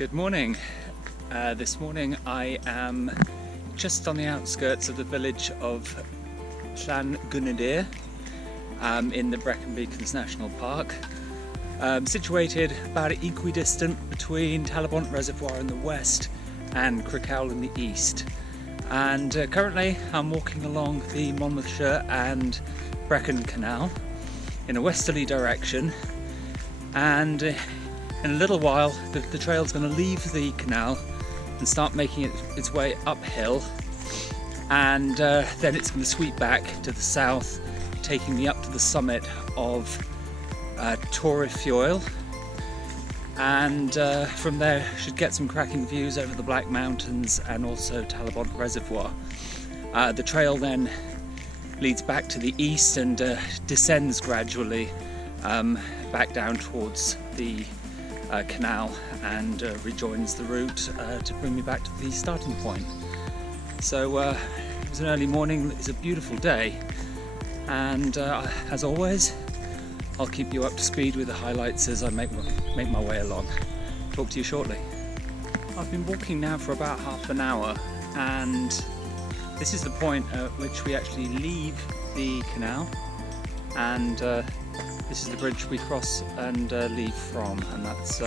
Good morning. This morning I am just on the outskirts of the village of Llangynidr in the Brecon National Park, situated about equidistant between Talabont Reservoir in the west and Canal in the east. And currently I'm walking along the Monmouthshire and Brecon Canal in a westerly direction, and in a little while the trail's going to leave the canal and start making its way uphill, and then it's going to sweep back to the south, taking me up to the summit of Tor y Foel, and from there should get some cracking views over the Black Mountains and also Talabont Reservoir. The trail then leads back to the east and descends gradually back down towards the canal and rejoins the route to bring me back to the starting point. So it was an early morning, it's a beautiful day, and as always I'll keep you up to speed with the highlights as I make my way along. Talk to you shortly. I've been walking now for about half an hour, and this is the point at which we actually leave the canal, and this is the bridge we cross and leave from, and that's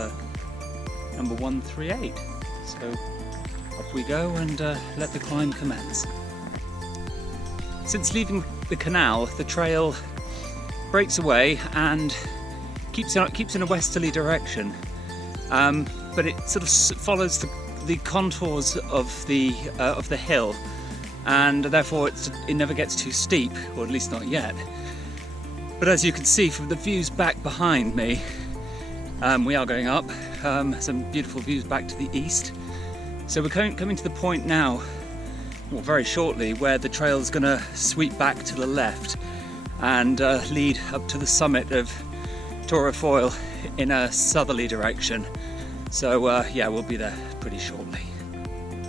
number 138. So up we go and let the climb commence. Since leaving the canal, the trail breaks away and keeps in a westerly direction, but it sort of follows the contours of the hill, and therefore it never gets too steep, or at least not yet. But as you can see from the views back behind me, we are going up, some beautiful views back to the east. So we're coming to the point now, well, very shortly, where the trail is going to sweep back to the left and lead up to the summit of Tor y Foel in a southerly direction. So yeah, we'll be there pretty shortly.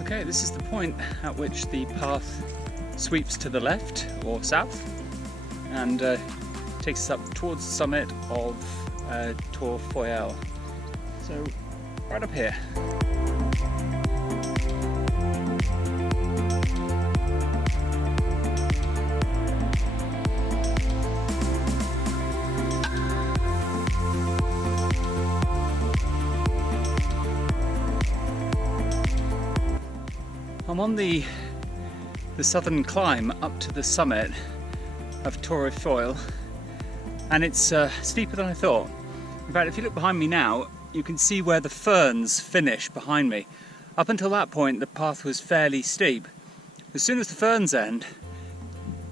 Okay, this is the point at which the path sweeps to the left or south and takes us up towards the summit of Tor y Foel. So right up here. I'm on the southern climb up to the summit of Tor y Foel, and it's steeper than I thought. In fact, if you look behind me now, you can see where the ferns finish behind me. Up until that point, the path was fairly steep. As soon as the ferns end,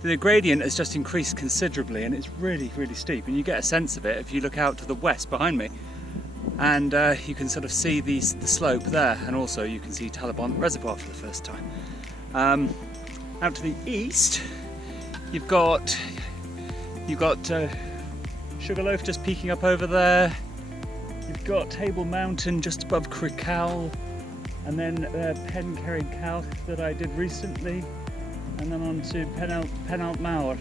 the gradient has just increased considerably, and it's really, really steep. And you get a sense of it if you look out to the west behind me, and you can sort of see the slope there, and also you can see Talabont Reservoir for the first time. Out to the east, you've got Sugarloaf just peeking up over there. You've got Table Mountain just above Canal, and then Penkerry Calc that I did recently, and then on to Penalt Mawr,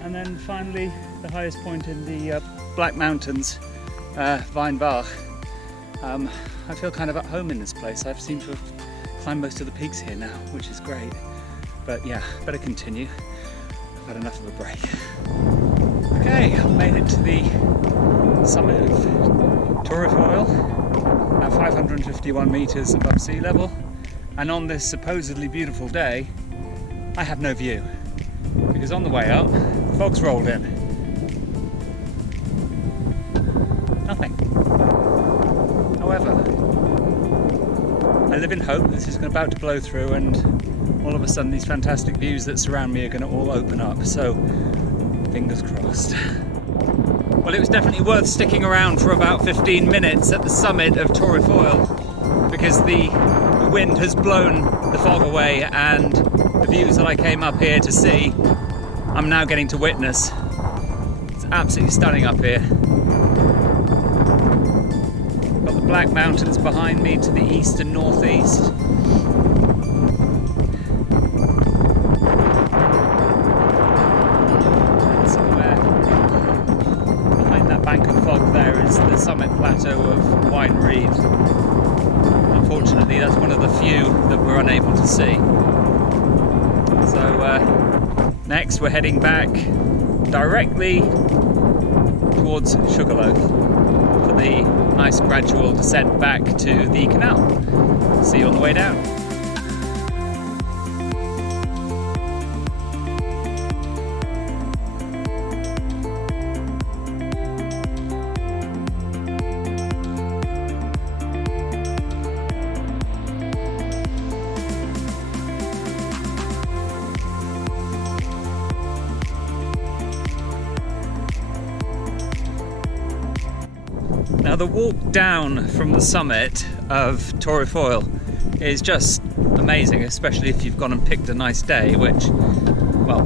and then finally the highest point in the Black Mountains, Weinbach. I feel kind of at home in this place. I've seemed to have climbed most of the peaks here now, which is great. But yeah, better continue. I've had enough of a break. Okay, I've made it to the summit of Tor y Foel, at 551 metres above sea level, and on this supposedly beautiful day, I have no view, because on the way up, the fog's rolled in. Nothing. However, I live in hope this is about to blow through, and all of a sudden these fantastic views that surround me are going to all open up, so fingers crossed. Well, it was definitely worth sticking around for about 15 minutes at the summit of Tor y Foel, because the wind has blown the fog away, and the views that I came up here to see, I'm now getting to witness. It's absolutely stunning up here. Got the Black Mountains behind me to the east and northeast. Bank of fog there is the summit plateau of Llangynidr. see. So next we're heading back directly towards Sugarloaf for the nice gradual descent back to the canal. See you on the way down. Now the walk down from the summit of Tor y Foel is just amazing, especially if you've gone and picked a nice day, which, well,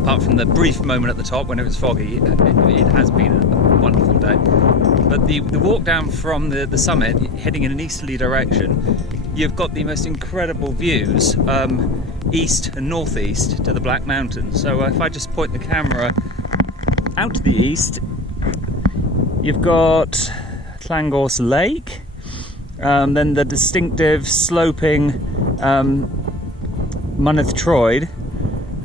apart from the brief moment at the top when it was foggy, it has been a wonderful day. But the walk down from the summit, heading in an easterly direction, you've got the most incredible views east and northeast to the Black Mountains. So if I just point the camera out to the east, you've got Llangynidr Lake, then the distinctive sloping Monmouthshire,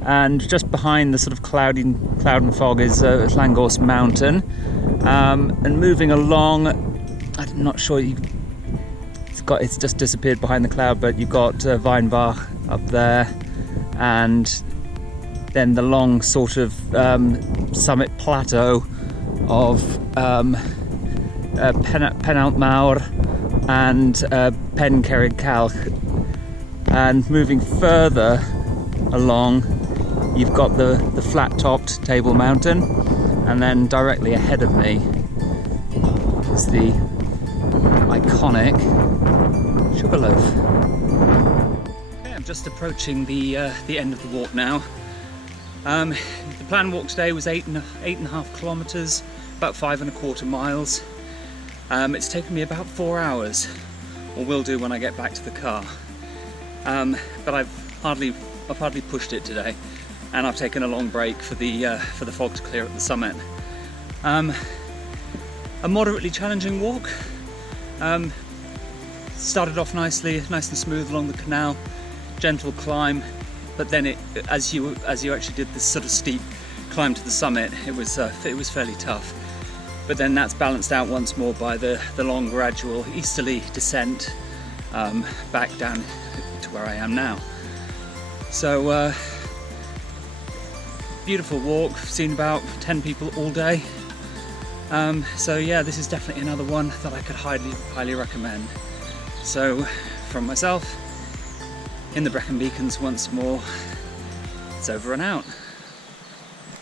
and just behind the sort of cloud and fog is Llangynidr Mountain, and moving along, I'm not sure, it's just disappeared behind the cloud, but you've got Weinbach up there, and then the long sort of summit plateau of Penalt Mawr and Pen Cerrig Calch. And moving further along, you've got the flat-topped Table Mountain, and then directly ahead of me is the iconic Sugarloaf. Okay, I'm just approaching the end of the walk now. The planned walk today was 8.5 kilometres, about 5.25 miles. It's taken me about 4 hours, or will do when I get back to the car. But I've hardly pushed it today, and I've taken a long break for the fog to clear at the summit. A moderately challenging walk. Started off nice and smooth along the canal, gentle climb. But then, as you actually did this sort of steep climb to the summit, it was fairly tough. But then that's balanced out once more by the long, gradual easterly descent back down to where I am now. So beautiful walk. Seen about 10 people all day. So yeah, this is definitely another one that I could highly recommend. So from myself, in the Brecon Beacons once more, it's over and out.